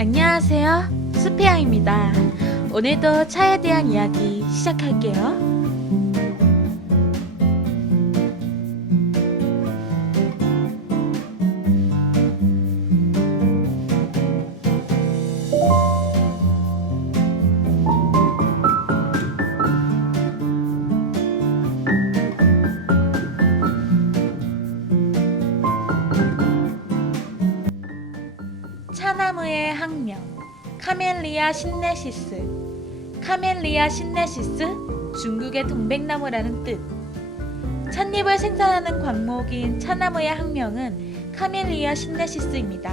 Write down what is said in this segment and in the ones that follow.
안녕하세요. 수피아입니다. 오늘도 차에 대한 이야기 시작할게요. 카멜리아 신네시스 카멜리아 신네시스 중국의 동백나무라는 뜻 찻잎을 생산하는 광목인 차나무의 학명은 카멜리아 신네시스입니다.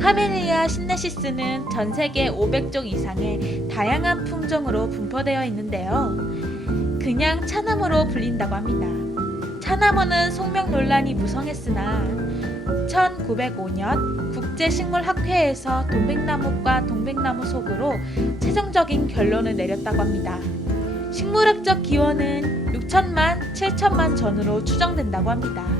카멜리아 신네시스는 전 세계 500종 이상의 다양한 품종으로 분포되어 있는데요. 그냥 차나무로 불린다고 합니다. 차나무는 속명 논란이 무성했으나 1905년 국제식물학회에서 동백나무과 동백나무 속으로 최종적인 결론을 내렸다고 합니다. 식물학적 기원은 6천만, 7천만 전으로 추정된다고 합니다.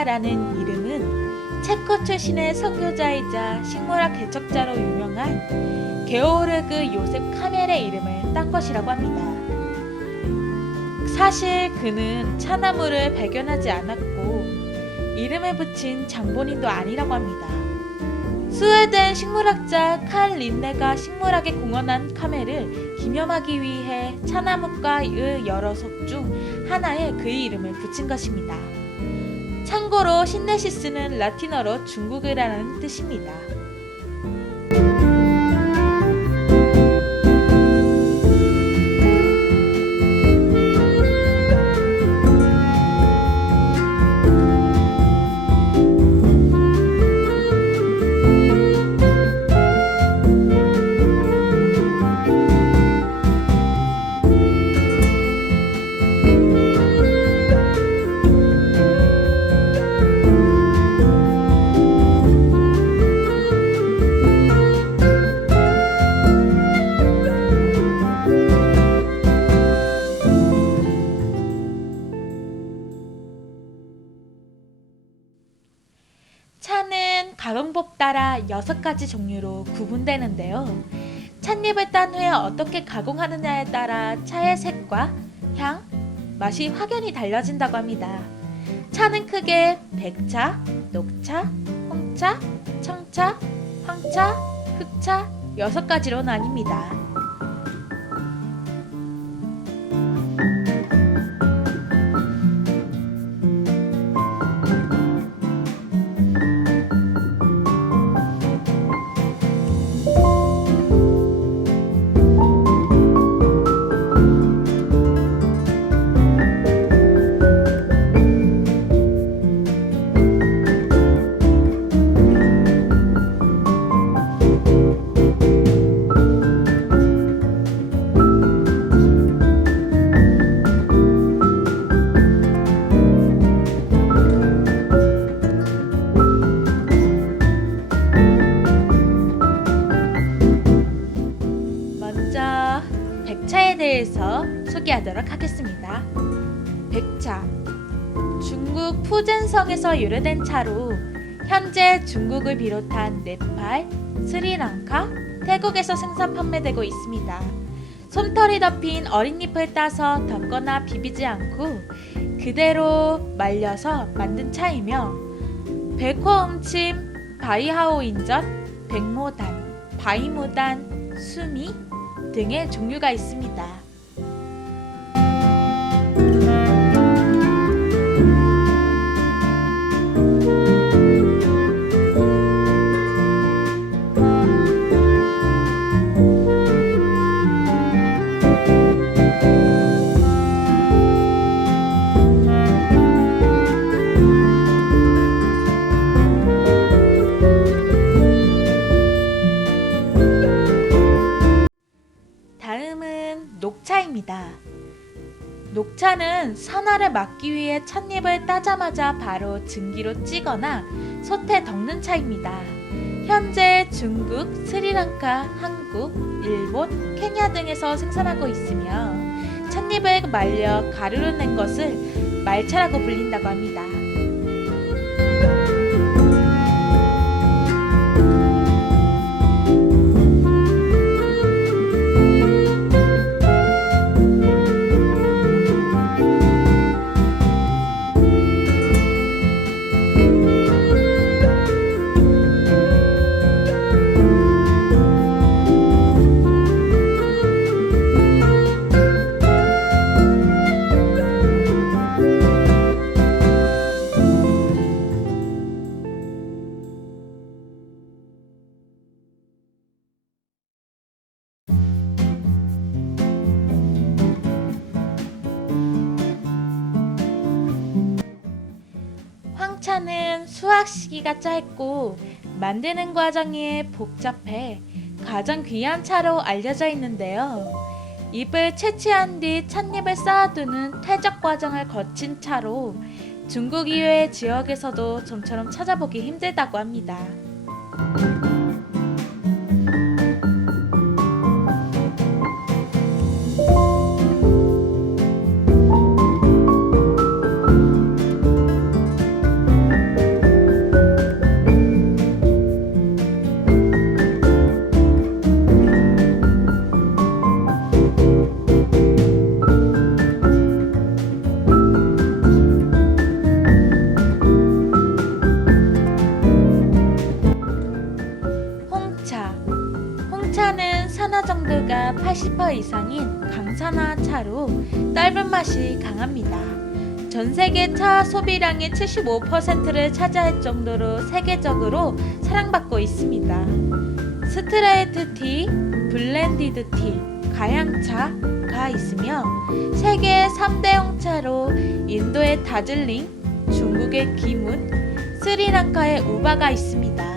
카멜리아라는 이름은 체코 출신의 선교자이자 식물학 개척자로 유명한 게오르그 요셉 카멜의 이름을 딴 것이라고 합니다. 사실 그는 차나무를 발견하지 않았고 이름을 붙인 장본인도 아니라고 합니다. 스웨덴 식물학자 칼 린네가 식물학에 공헌한 카멜을 기념하기 위해 차나무과의 여러 속 중 하나에 그의 이름을 붙인 것입니다. 참고로 신네시스는 라틴어로 중국이라는 뜻입니다. 가지 종류로 구분되는데요. 찻잎을 딴 후에 어떻게 가공하느냐에 따라 차의 색과 향, 맛이 확연히 달라진다고 합니다. 차는 크게 백차, 녹차, 홍차, 청차, 황차, 흑차 여섯 가지로 나뉩니다. 백차에 대해서 소개하도록 하겠습니다. 백차 중국 푸젠성에서 유래된 차로 현재 중국을 비롯한 네팔, 스리랑카, 태국에서 생산 판매되고 있습니다. 솜털이 덮인 어린 잎을 따서 덮거나 비비지 않고 그대로 말려서 만든 차이며 백호음침, 바이하오 인전, 백모단, 바이모단, 수미 등의 종류가 있습니다. 홍차는 산화를 막기 위해 찻잎을 따자마자 바로 증기로 찌거나 솥에 덮는 차입니다. 현재 중국, 스리랑카, 한국, 일본, 케냐 등에서 생산하고 있으며 찻잎을 말려 가루로 낸 것을 말차라고 불린다고 합니다. 황차는 수확 시기가 짧고 만드는 과정이 복잡해 가장 귀한 차로 알려져 있는데요. 잎을 채취한 뒤 찻잎을 쌓아두는 퇴적 과정을 거친 차로 중국 이외의 지역에서도 좀처럼 찾아보기 힘들다고 합니다. 맛이 강합니다. 전 세계 차 소비량의 75%를 차지할 정도로 세계적으로 사랑받고 있습니다. 스트레이트 티, 블렌디드 티, 가양차가 있으며 세계 3대 홍차로 인도의 다즐링, 중국의 기문, 스리랑카의 우바가 있습니다.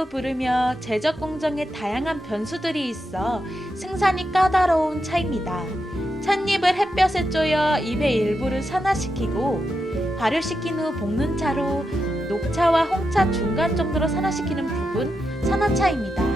우롱차라고 부르며 제적 공정에 다양한 변수들이 있어 생산이 까다로운 차입니다. 찻잎을 햇볕에 쪼여 잎의 일부를 산화시키고 발효시킨 후 볶는 차로 녹차와 홍차 중간 정도로 산화시키는 부분 산화차입니다.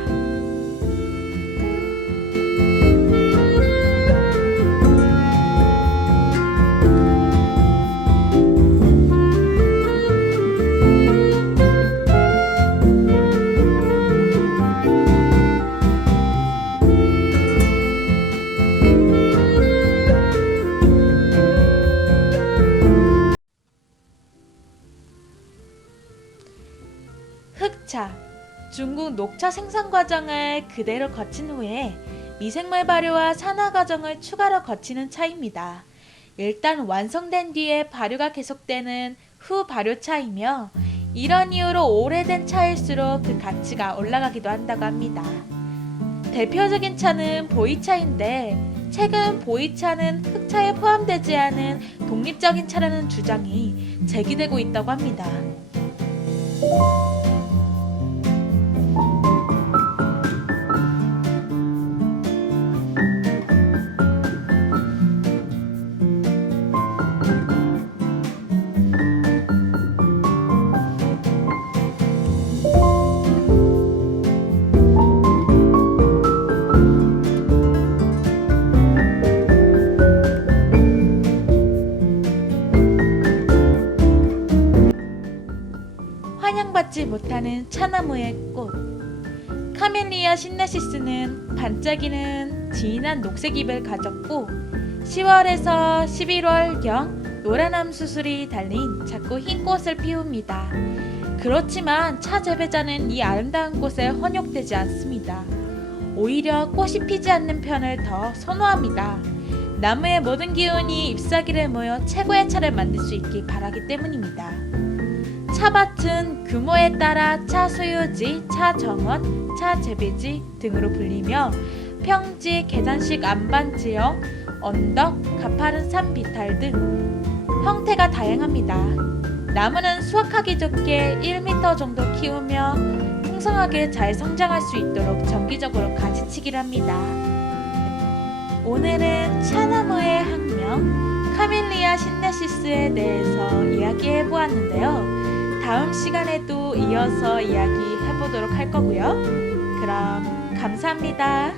중국 녹차 생산 과정을 그대로 거친 후에 미생물 발효와 산화 과정을 추가로 거치는 차입니다. 일단 완성된 뒤에 발효가 계속되는 후 발효 차이며 이런 이유로 오래된 차일수록 그 가치가 올라가기도 한다고 합니다. 대표적인 차는 보이차인데 최근 보이차는 흑차에 포함되지 않은 독립적인 차라는 주장이 제기되고 있다고 합니다. 못하는 차나무의 꽃. 카멜리아 신네시스는 반짝이는 진한 녹색 잎을 가졌고 10월에서 11월경 노란암 수술이 달린 작고 흰 꽃을 피웁니다. 그렇지만 차 재배자는 이 아름다운 곳에 헌욕되지 않습니다. 오히려 꽃이 피지 않는 편을 더 선호합니다. 나무의 모든 기운이 잎사귀를 모여 최고의 차를 만들 수 있길 바라기 때문입니다. 차밭은 규모에 따라 차 소유지, 차 정원, 차 재배지 등으로 불리며 평지, 계단식 안반 지형, 언덕, 가파른 산 비탈 등 형태가 다양합니다. 나무는 수확하기 좋게 1m 정도 키우며 풍성하게 잘 성장할 수 있도록 정기적으로 가지치기를 합니다. 오늘은 차나무의 학명 카멜리아 신네시스에 대해서 이야기해 보았는데요. 다음 시간에도 이어서 이야기해 보도록 할 거고요. 그럼 감사합니다.